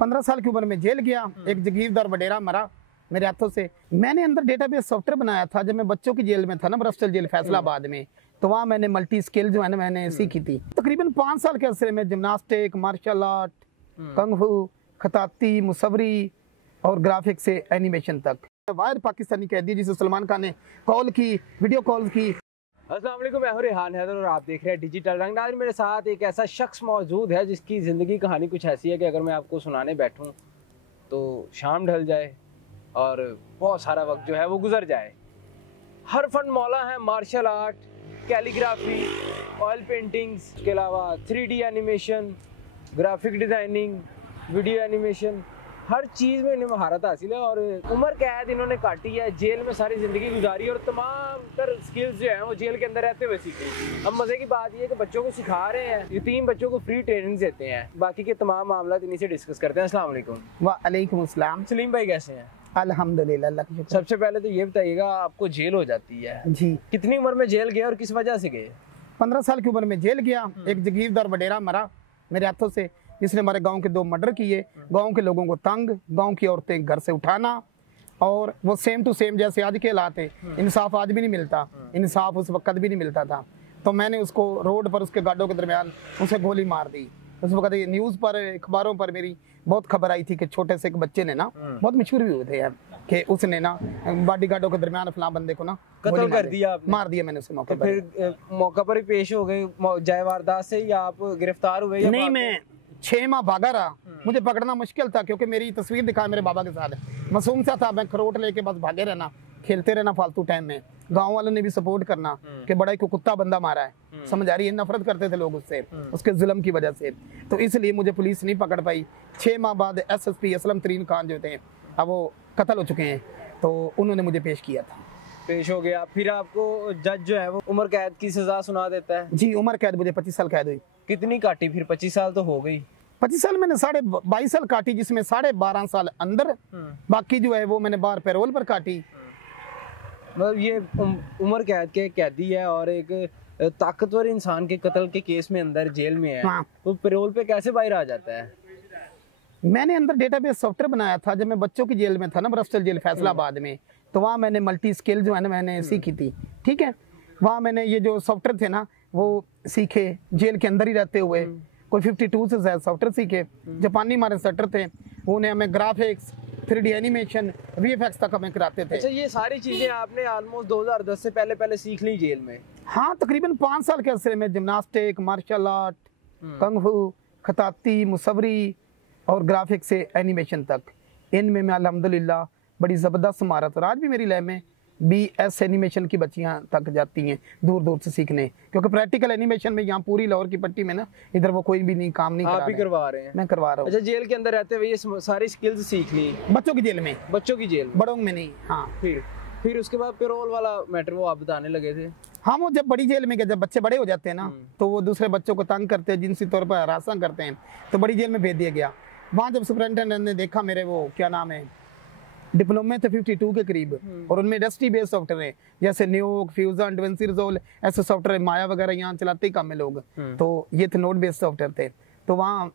15 साल की उम्र में जेल गया, एक जगीरदार वडेरा मरा मेरे हाथों से। मैंने अंदर डेटाबेस सॉफ्टवेयर बनाया था जब मैं बच्चों की जेल में था ना, ब्रस्टल जेल फैसलाबाद में। तो वहाँ मैंने मल्टी स्किल जो है ना मैंने सीखी थी। तकरीबन 5 साल के अरसे में जिम्नास्टिक, मार्शल आर्ट, कंग फू, खताती, मुसवरी और ग्राफिक्स से एनिमेशन तक। वाहिद पाकिस्तानी कैदी जिसे सलमान खान ने कॉल की, वीडियो कॉल की। अस्सलाम वालेकुम, मैं हूं रेहान हैदर और आप देख रहे हैं डिजिटल रंग। आज मेरे साथ एक ऐसा शख्स मौजूद है जिसकी ज़िंदगी कहानी कुछ ऐसी है कि अगर मैं आपको सुनाने बैठूं तो शाम ढल जाए और बहुत सारा वक्त जो है वो गुजर जाए। हर फन मौला है, martial art, calligraphy, oil paintings के अलावा 3D animation, graphic designing, video animation, हर चीज़ में इन्हें महारत हासिल है। और उम्र कैद इन्होंने काटी है, जेल में सारी ज़िंदगी गुजारी और तमाम तर स्किल्स जो हैं वो जेल के अंदर रहते हुए सीखी। अब मज़े की बात ये है कि बच्चों को सिखा रहे हैं, यतीम बच्चों को फ्री ट्रेनिंग देते हैं। बाकी के तमाम मामला इन्हीं से डिस्कस करते हैं। अस्सलाम वालेकुम। वालेकुम अस्सलाम। सलीम भाई कैसे हैं? अल्हम्दुलिल्लाह, अल्लाह का शुक्र। सबसे पहले तो ये बताइएगा, आपको जेल हो जाती है जी, कितनी उम्र में जेल गए और किस वजह से गए? 15 साल की उम्र में जेल गया, एक जगीरदार वडेरा मरा मेरे हाथों से, जिसने हमारे गांव के 2 मर्डर किए। गांव के लोगों को तंग, गांव की औरतें घर से उठाना, और वो सेम टू सेम जैसे आज के हालात है। इंसाफ आज भी नहीं मिलता, इंसाफ उस वक्त भी नहीं मिलता था। तो मैंने उसको रोड पर उसके गाड़ों के दरमियान उसे गोली मार दी। उस वक्त न्यूज़ पर, अखबारों पर मेरी बहुत खबर आई थी कि छोटे से एक बच्चे ने ना, बहुत मशहूर भी हुए थे यार, कि उसने ना बॉडी गार्डों के दरमियान फलां बंदे को ना कत्ल कर दिया आपने? मार दिया मैंने उसे मौके तो पर। फिर मौका पर ही पेश हो गए जाए वारदात से, या आप गिरफ्तार हुए? या नहीं, मैं 6 माह भागा रहा। मुझे पकड़ना मुश्किल था क्योंकि मेरी तस्वीर दिखा मेरे बाबा के साथ, मासूम सा था मैं, खरोट लेके बस भागे रहना, खेलते रहना फालतू टाइम में। गांव वालों ने भी सपोर्ट करना कि बड़ा को कुत्ता बंदा मारा है, समझ आ रही है। नफरत करते थे लोग उससे, उसके जुल्म की वजह से। तो इसलिए मुझे पुलिस नहीं पकड़ पाई। 6 माह बाद SSP असलम तरीन खान जो थे, अब वो कत्ल हो चुके हैं, तो उन्होंने मुझे पेश किया था। पेश हो गया, फिर आपको जज जो है वो उम्र कैद की सजा सुना देता है? जी, उम्र कैद मुझे 25 साल कैद हुई। कितनी काटी फिर? 25 साल तो हो गई। 25 साल मैंने 22.5 साल काटी, जिसमें 12.5 साल अंदर, बाकी जो है वो मैंने बाहर पैरोल पर काटी। मतलब ये उम्र कैद के कैदी है और एक ताकतवर इंसान के कत्ल के केस में अंदर जेल में है। हाँ। तो पैरोल पे कैसे बाहर आ जाता है? मैंने अंदर डेटाबेस सॉफ्टवेयर बनाया था जब मैं बच्चों की जेल में था ना, ब्रस्टल जेल फैसलाबाद में। तो वहाँ मैंने मल्टी स्किल जो है ना मैंने सीखी थी। ठीक है, वहाँ मैंने ये जो सॉफ्टवेयर थे ना वो सीखे जेल के अंदर ही रहते हुए। कोई 52 से ज्यादा सॉफ्टवेयर सीखे। जापानी हमारे सेटर थे, वो ने हमें ग्राफिक्स, 3D एनिमेशन, VFX तक हमें कराते थे। अच्छा, ये सारी चीजें आपने ऑलमोस्ट 2010 से पहले सीख ली जेल में? हाँ, तकरीबन 5 साल के अरसे में जिम्नास्टिक, मार्शल आर्ट, कंग फू, खताती, मुसवरी और ग्राफिक्स से एनिमेशन तक, इनमें मैं अल्हम्दुलिल्लाह बड़ी ज़बरदस्त महारत। और आज भी मेरी लैब में BS एनिमेशन की बच्चियां तक जाती हैं दूर दूर से सीखने, क्योंकि प्रैक्टिकल एनिमेशन में यहाँ पूरी लाहौर की पट्टी में ना, इधर वो कोई भी नहीं काम नहीं आप ही करवा रहे हैं? मैं करवा रहा हूँ। अच्छा, जेल के अंदर रहते हुए ये सारी स्किल्स सीख ली? बच्चों की जेल में। बच्चों की जेल, बड़ों में नहीं। हाँ, फिर उसके बाद पैरोल वाला मैटर वो आप बताने लगे थे। हाँ, वो जब बड़ी जेल में गए, जब बच्चे बड़े हो जाते हैं ना, तो वो दूसरे बच्चों को तंग करते हैं, जिनसी तौर पर हरासा करते हैं, तो बड़ी जेल में भेज दिया गया। वहाँ जब सुपरिटेंडेंट ने देखा मेरे वो क्या नाम है, डिप्लोमे थे 52 के करीब, और उनमें इंडस्ट्री बेस्ड सॉफ्टवेयर है, जैसे न्यूक, फ्यूजन, डिवेंसी रिजोल, ऐसे सॉफ्टवेयर, माया वगैरह यहाँ चलाते ही काम है लोग। तो ये थे नोट बेस्ड सॉफ्टवेयर थे। तो वहाँ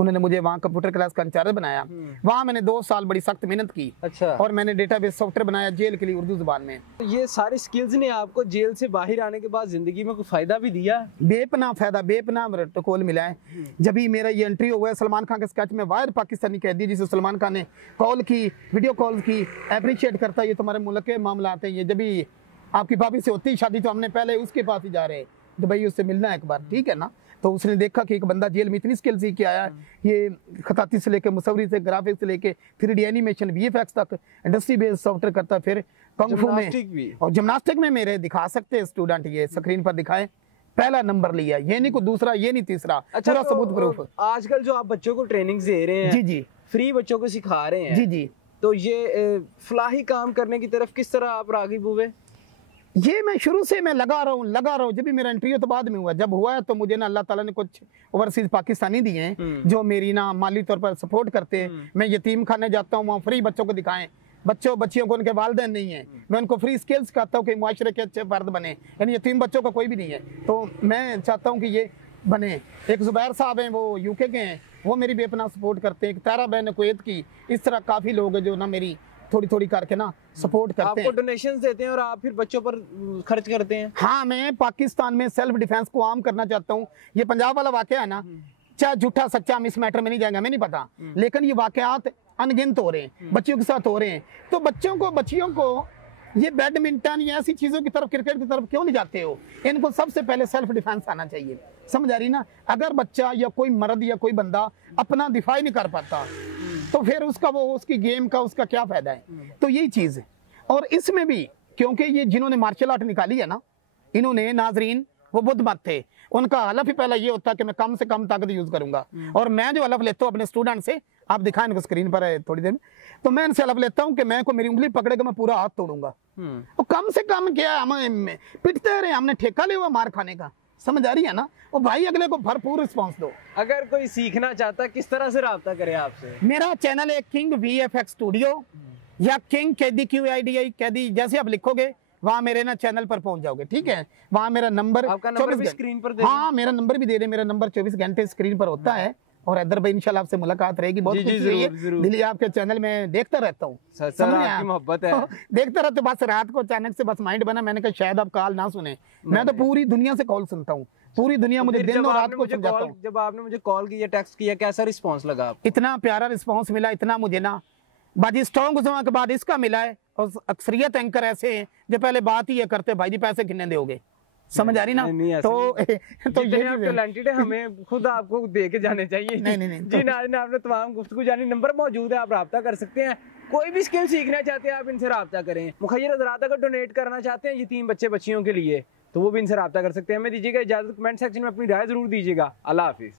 उन्होंने मुझे वहाँ कंप्यूटर क्लास का इंचार्ज बनाया। वहाँ मैंने 2 साल बड़ी सख्त मेहनत की। अच्छा। और मैंने डेटाबेस सॉफ्टवेयर बनाया जेल के लिए उर्दू जुबान में। ये सारी स्किल्स ने आपको जेल से बाहर आने के बाद जिंदगी में कोई फायदा भी दिया? बेपनाह फायदा, बेपनाह प्रोटोकॉल मिला है। जब ही मेरा ये एंट्री हुआ है सलमान खान के स्केच में, वाहिद पाकिस्तानी कैदी जिसे सलमान खान ने कॉल की, वीडियो कॉल की, अप्रिशिएट करता है ये तुम्हारे मुल्क के मामला आते हैं। ये जब भी आपकी भाभी से होती शादी तो हमने पहले उसके पास ही जा रहे दुबई, उससे मिलना है एक बार, ठीक है ना। तो उसने देखा कि एक बंदा जेल में इतनी स्किल सीख के आया है, ये खताती से लेके मुसवरी से, ग्राफिक्स से लेके 3D एनिमेशन, VFX तक इंडस्ट्री बेस्ड सॉफ्टवेयर करता। फिर कंग फू में और जिम्नास्टिक में मेरे दिखा सकते हैं स्टूडेंट, ये स्क्रीन पर दिखाए, पहला नंबर लिया। ये नहीं कोई दूसरा, ये नहीं तीसरा। अच्छा, पूरा सबूत प्रूफ। आजकल जो आप बच्चों को ट्रेनिंग दे रहे हैं, जी जी, फ्री बच्चों को सिखा रहे हैं, जी जी, तो ये फलाही काम करने की तरफ किस तरह आप राग़िब हुए? ये मैं शुरू से मैं लगा रहा हूँ। जब भी मेरा इंटरव्यू तो बाद में हुआ, जब हुआ है तो मुझे ना अल्लाह ताला ने कुछ ओवरसीज पाकिस्तानी दिए हैं जो मेरी ना माली तौर पर सपोर्ट करते हैं। मैं यतीम खाने जाता हूँ, वहाँ फ्री बच्चों को दिखाएं, बच्चियों को उनके वालिदैन नहीं है, मैं उनको फ्री स्किल्स सिखाता हूँ कि मुआशरे के अच्छे फर्द बने, यानी यतीम बच्चों का कोई भी नहीं है। तो मैं चाहता हूँ कि ये बने। एक जुबैर साहब हैं, वो यूके के हैं, वो मेरी बेपनाह सपोर्ट करते हैं। एक तारा बहन कुवैत की, इस तरह काफ़ी लोग हैं जो ना मेरी थोड़ी थोड़ी करके ना सपोर्ट करते आपको हैं। डोनेशंस देते हैं और आप फिर बच्चों पर खर्च करते हैं। हाँ, मैं पाकिस्तान में सेल्फ डिफेंस को आम करना चाहता हूँ। ये पंजाब वाला वाक़या है ना, चाहे झूठा सच्चा हम इस मैटर में नहीं जाएंगे, हमें नहीं पता, लेकिन ये वाक़यात अनगिनत हो रहे हैं, बच्चियों के साथ हो रहे हैं। तो बच्चियों को ये बैडमिंटन या ऐसी चीज़ों की तरफ, क्रिकेट की तरफ क्यों नहीं जाते हो? इनको सबसे पहले सेल्फ डिफेंस आना चाहिए, समझ आ रही ना? अगर बच्चा या कोई मर्द या कोई बंदा अपना दिफा ही नहीं कर पाता तो फिर उसकी गेम का उसका क्या फायदा है? तो यही चीज़ है। और इसमें भी क्योंकि ये जिन्होंने मार्शल आर्ट निकाली है ना, इन्होंने नाजरीन वो बुद्ध मत थे, उनका हलफ ही पहला ये होता है कि मैं कम से कम ताकत यूज करूंगा। और मैं जो हलफ लेता हूँ अपने स्टूडेंट से, आप दिखाएं इनको स्क्रीन पर है थोड़ी देर में, तो मैं इनसे हलफ लेता हूँ कि मैं को मेरी उंगली पकड़ेगा मैं पूरा हाथ तोड़ूंगा। तो कम से कम क्या हम पिटते रहे, हमने ठेका लिया हुआ मार खाने का, समझ आ रही है ना? और भाई अगले को भरपूर रिस्पॉन्स दो। अगर कोई सीखना चाहता है किस तरह से रब्ता करे आपसे? मेरा चैनल है किंग VFX स्टूडियो या किंग कैदी QIDI कैदी, जैसे आप लिखोगे वहाँ मेरे ना चैनल पर पहुंच जाओगे, ठीक है? वहाँ मेरा नंबर, आपका नंबर भी स्क्रीन पर दे। हाँ, मेरा नंबर भी दे दे। मेरा नंबर 24 घंटे स्क्रीन पर होता है। और हैदर भाई इंशाल्लाह आपसे मुलाकात रहेगी, बहुत खुशी हुई है। दिल्ली आपके चैनल में देखता रहता हूँ, आपकी मोहब्बत है। देखता रहते। बस रात को अचानक से बस माइंड बना, मैंने कहा शायद आप कॉल ना सुने। मैं तो पूरी दुनिया से कॉल सुनता हूँ, पूरी दुनिया मुझे दिन और रात को समझाता हूँ। जब आपने मुझे कॉल किया, टेक्स्ट किया, कैसा रिस्पॉन्स लगा आपको? इतना प्यारा रिस्पॉन्स मिला, इतना मुझे ना बाजी स्ट्रॉन्ग गुजमा के बाद इसका मिला है। और अक्सरियत एंकर ऐसे हैं जो पहले बात ही ये करते, भाई जी पैसे कितने दोगे, समझ आ रही ना? तो ये टैलेंटेड है, हमें खुद आपको दे के जाने चाहिए। नहीं जी नाज़रीन, आपने तमाम गुफ्तगू जानी, नंबर मौजूद है, आप रब्ता कर सकते हैं। कोई भी स्किल सीखना चाहते हैं आप इनसे रब्ता करें। मुखय्यर हज़रात अगर डोनेट करना चाहते हैं यतीम बच्चियों के लिए तो वो भी इनसे रब्ता कर सकते हैं। हमें दीजिएगा इजाज़त, कमेंट सेक्शन में अपनी राय जरूर दीजिएगा। अल्लाह हाफिज़।